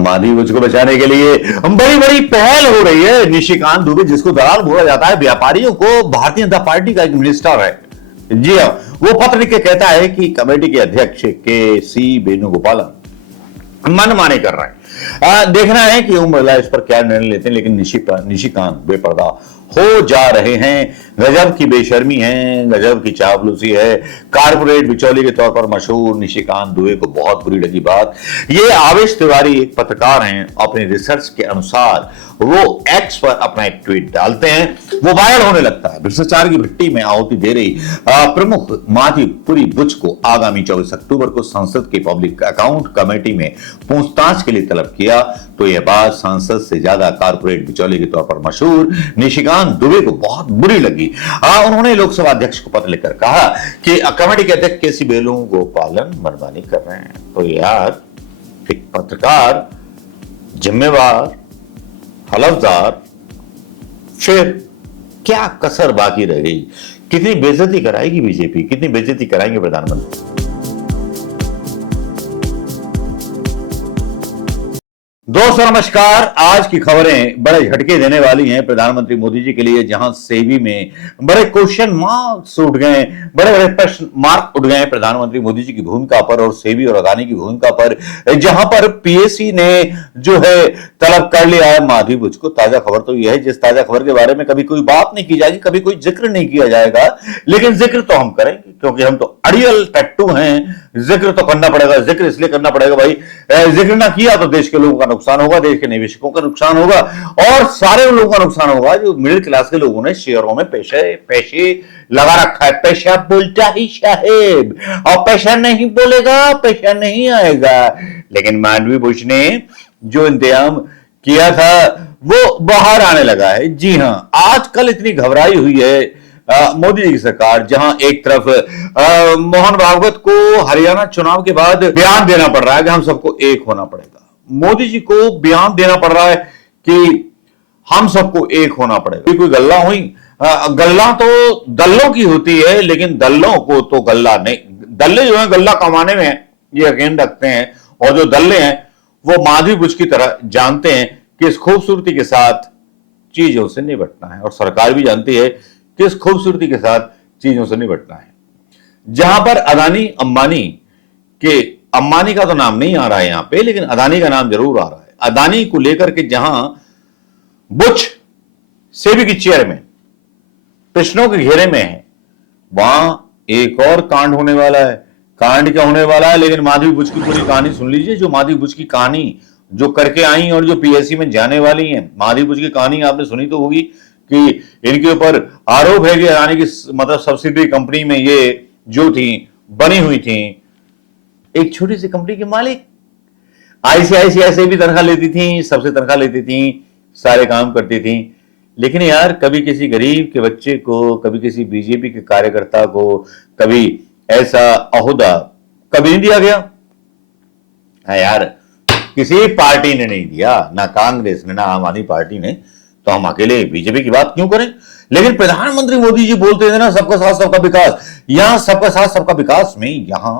माधवी बुच को बचाने के लिए बड़ी बड़ी पहल हो रही है। निशिकांत दुबे, जिसको दलाल बोला जाता है व्यापारियों को, भारतीय जनता पार्टी का एक मिनिस्टर है। जी हाँ, वो पत्र लिख के कहता है कि कमेटी के अध्यक्ष के सी वेणुगोपालन मनमानी कर रहे हैं। देखना है कि ओम बिरला इस पर क्या निर्णय लेते हैं, लेकिन निशिकांत बेपर्दा हो जा रहे हैं। गजब की बेशर्मी है, गजब की चापलूसी है। कारपोरेट बिचौली के तौर पर मशहूर निशिकांत दुबे को बहुत बुरी लगी बात। ये आवेश तिवारी एक पत्रकार हैं, अपने रिसर्च के अनुसार वो एक्स पर अपना एक ट्वीट डालते हैं, वो वायरल होने लगता है। भ्रष्टाचार की भट्टी में आहुति दे रही प्रमुख माधवीपुरी बुच को आगामी 24 अक्टूबर को संसद की पब्लिक अकाउंट कमेटी में पूछताछ के लिए तलब किया, तो यह बात सांसद से ज्यादा कारपोरेट बिचौली के तौर पर मशहूर निशिकांत दुबे को बहुत बुरी लगी। उन्होंने लोकसभा अध्यक्ष को पत्र लिखकर कहा कि कमेटी के अध्यक्ष के सी वेणुगोपालन मनमानी कर रहे हैं। तो यार, एक पत्रकार, जिम्मेवार, हलफदार, फिर क्या कसर बाकी रह गई? कितनी बेइज्जती कराएगी बीजेपी, कितनी बेइज्जती कराएंगे प्रधानमंत्री? दोस्तों नमस्कार। आज की खबरें बड़े झटके देने वाली हैं प्रधानमंत्री मोदी जी के लिए, जहां सेबी में बड़े क्वेश्चन मार्क्स उठ गए, बड़े बड़े प्रश्न मार्क उठ गए प्रधानमंत्री मोदी जी की भूमिका पर और सेबी और अदानी की भूमिका पर, जहां पर पीएससी ने जो है तलब कर लिया है माधवी बुच को। ताजा खबर तो यह है, जिस ताजा खबर के बारे में कभी कोई बात नहीं की जाएगी, कभी कोई जिक्र नहीं किया जाएगा, लेकिन जिक्र तो हम करेंगे क्योंकि हम तो अड़ियल टट्टू हैं। जिक्र तो करना पड़ेगा। जिक्र इसलिए करना पड़ेगा भाई, जिक्र ना किया तो देश के लोगों का नुकसान होगा, देश के निवेशकों का नुकसान होगा और सारे उन लोगों का नुकसान होगा जो मिडिल क्लास के लोगों ने शेयरों में पैसे लगा रखा है। पैसा बोलता ही साहेब, और पैसा नहीं बोलेगा पैसा नहीं आएगा। लेकिन माधवी बुच ने जो इंतजाम किया था वो बाहर आने लगा है। जी हां, आजकल इतनी घबराई हुई है मोदी जी की सरकार, जहां एक तरफ मोहन भागवत को हरियाणा चुनाव के बाद बयान देना पड़ रहा है कि हम सबको एक होना पड़ेगा। मोदी जी को बयान देना पड़ रहा है कि हम सबको एक होना पड़ेगा। कोई गल्ला हुई? गल्ला तो दल्लों की होती है, लेकिन दल्लों को तो गल्ला नहीं। दल्ले जो है गल्ला कमाने में ये यकीन रखते हैं, और जो दल्ले हैं वो माधवी बुच की तरह जानते हैं कि इस खूबसूरती के साथ चीजों से निपटना है, और सरकार भी जानती है कि इस खूबसूरती के साथ चीजों से निपटना है। जहां पर अदानी अंबानी के, अंबानी का तो नाम नहीं आ रहा है यहां पे, लेकिन अदानी का नाम जरूर आ रहा है। अदानी को लेकर के जहां बुच सेबी की चेयर में प्रश्नों के घेरे में है, वहां एक और कांड होने वाला है। कांड क्या होने वाला है, लेकिन माधवी बुच की पूरी कहानी सुन लीजिए। जो माधवी बुच की कहानी जो करके आई और जो पीएससी में जाने वाली है, माधवी बुच की कहानी आपने सुनी तो होगी कि इनके ऊपर आरोप है कि अदानी की मतलब सब्सिडरी कंपनी में ये जो थी बनी हुई थी, एक छोटी सी कंपनी के मालिक आईसीआईसीआई से भी तनख्वाह लेती थी, सबसे तनख्वाह लेती थी, सारे काम करती थी। लेकिन यार, कभी किसी गरीब के बच्चे को, कभी किसी बीजेपी के कार्यकर्ता को, कभी ऐसा ओहदा कभी नहीं दिया गया है यार। किसी पार्टी ने नहीं दिया, ना कांग्रेस ने, ना आम आदमी पार्टी ने, तो हम अकेले बीजेपी की बात क्यों करें? लेकिन प्रधानमंत्री मोदी जी बोलते थे ना, सबका साथ सबका विकास। यहां सबका साथ सबका विकास में यहां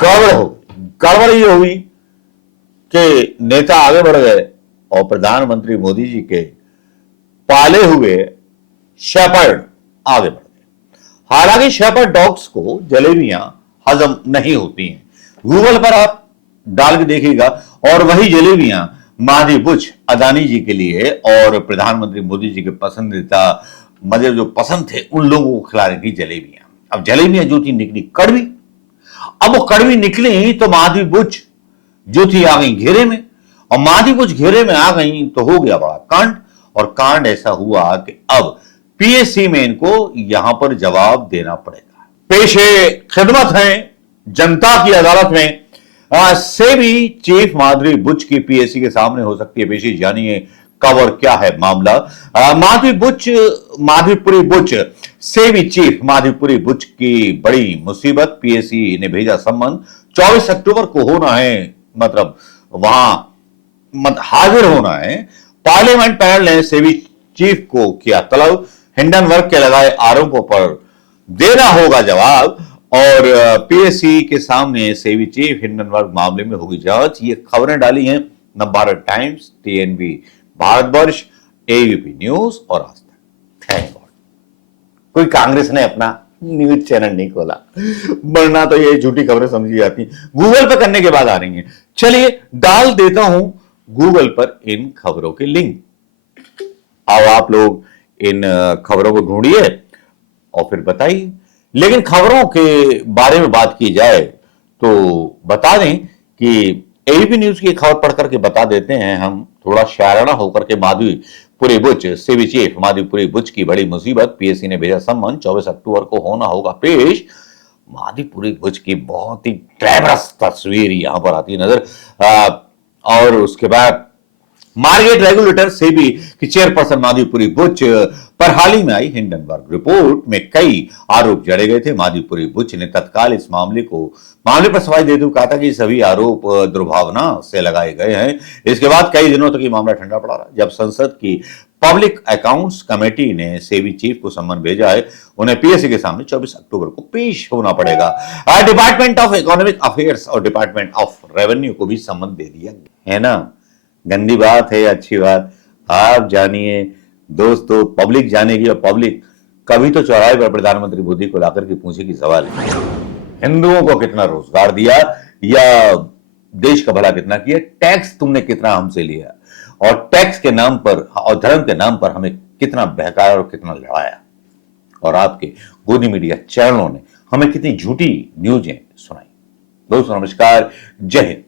गड़बड़ ये हुई कि नेता आगे बढ़ गए और प्रधानमंत्री मोदी जी के पाले हुए शेपर्ड आगे बढ़ गए। हालांकि शेपर्ड डॉग्स को जलेबियां हजम नहीं होती हैं। गूगल पर आप डाल के देखिएगा, और वही जलेबियां माधवी बुच अदानी जी के लिए और प्रधानमंत्री मोदी जी के पसंदीदा, मतलब जो पसंद थे उन लोगों को खिला रही थी जलेबियां। अब जलेबियां जो थी निकली कड़वी। अब वो कड़वी निकली तो माधवी बुच जो थी आ गई घेरे में, और माधवी बुच घेरे में आ गई तो हो गया बड़ा कांड। और कांड ऐसा हुआ कि अब पीएससी में इनको यहां पर जवाब देना पड़ेगा। पेशे खिदमत है जनता की अदालत में। सेबी चीफ माधवी बुच की पीएससी के सामने हो सकती है पेशी। जानिए कब और क्या है मामला। माधवीपुरी बुच, सेबी चीफ माधवीपुरी बुच की बड़ी मुसीबत। पीएससी ने भेजा सम्मन, 24 अक्टूबर को होना है, मतलब वहां हाजिर होना है। पार्लियामेंट पैनल ने सेबी चीफ को किया तलब। हिंडनबर्ग के लगाए आरोपों पर देना होगा जवाब। और पीएससी के सामने सेबी चीफ हिंडनबर्ग मामले में होगी जांच। ये खबरें डाली हैं Navbharat times, TNB Bharatvarsh, ABP news और आज तक। थैंक गॉड कोई कांग्रेस ने अपना न्यूज चैनल नहीं खोला, वरना तो ये झूठी खबरें समझी जाती। गूगल पर करने के बाद आ रही हैं। चलिए डाल देता हूं गूगल पर इन खबरों के लिंक। अब आप लोग इन खबरों को ढूंढिए और फिर बताइए। लेकिन खबरों के बारे में बात की जाए तो बता दें कि एबीपी न्यूज की खबर पढ़ करके बता देते हैं हम थोड़ा शायराना होकर के। माधवीपुरी बुच, सेबी चीफ माधवीपुरी बुच की बड़ी मुसीबत, पीएससी ने भेजा सम्मन, 24 अक्टूबर को होना होगा पेश। माधवीपुरी बुच की बहुत ही ग्लैमरस तस्वीर यहां पर आती है नजर। और उसके बाद मार्केट रेगुलेटर सेबी की चेयरपर्सन माधवीपुरी बुच पर हाल ही में आई हिंडनबर्ग रिपोर्ट में कई आरोप जड़े गए थे। माधवीपुरी बुच ने तत्काल इस मामले पर सफाई देते हुए कहा था कि सभी आरोप दुर्भावना से लगाए गए हैं। इसके बाद कई दिनों तक ये मामला ठंडा पड़ा रहा। जब संसद की पब्लिक अकाउंट्स कमेटी ने सेबी चीफ को सम्मन भेजा है, उन्हें पीएससी के सामने 24 अक्टूबर को पेश होना पड़ेगा। डिपार्टमेंट ऑफ इकोनॉमिक अफेयर्स और डिपार्टमेंट ऑफ रेवेन्यू को भी सम्मन दे दिया है ना। गंदी बात है, अच्छी बात आप जानिए दोस्तों, पब्लिक जानेगी। और पब्लिक कभी तो चौराहे पर प्रधानमंत्री मोदी को लाकर के पूछेगी सवाल, हिंदुओं को कितना रोजगार दिया या देश का भला कितना किया, टैक्स तुमने कितना हमसे लिया, और टैक्स के नाम पर और धर्म के नाम पर हमें कितना बहकाया और कितना लड़ाया, और आपके गोदी मीडिया चैनलों ने हमें कितनी झूठी न्यूजें सुनाई। दोस्तों नमस्कार, जय हिंद।